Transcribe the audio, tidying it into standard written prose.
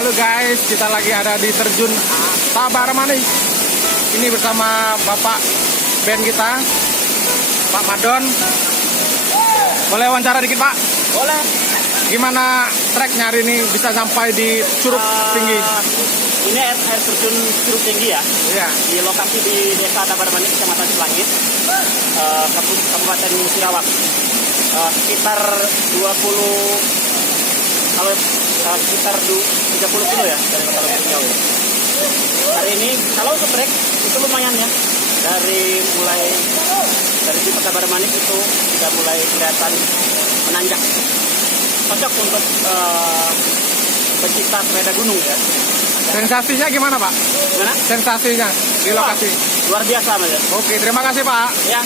Halo guys, kita lagi ada di terjun Tabarmani. Ini bersama Bapak band kita, Pak Madon. Boleh wawancara dikit Pak? Boleh. Gimana treknya hari ini bisa sampai di Curug Tinggi? Ini air terjun Curug Tinggi ya? Iya. Di lokasi di Desa Tabarmani, Kecamatan Selangit, Kabupaten Sirawak. Sekitar 20, kalau sekitar 30 kilo ya dari Kota Jauh. Hari ini kalau untuk trek itu lumayan ya. Dari Desa Tabarmani itu sudah mulai kelihatan menanjak. Cocok untuk pecinta sepeda gunung ya. Sensasinya gimana Pak? Gimana? Sensasinya di lokasi? Luar biasa Mas ya. Oke, terima kasih Pak. Ya.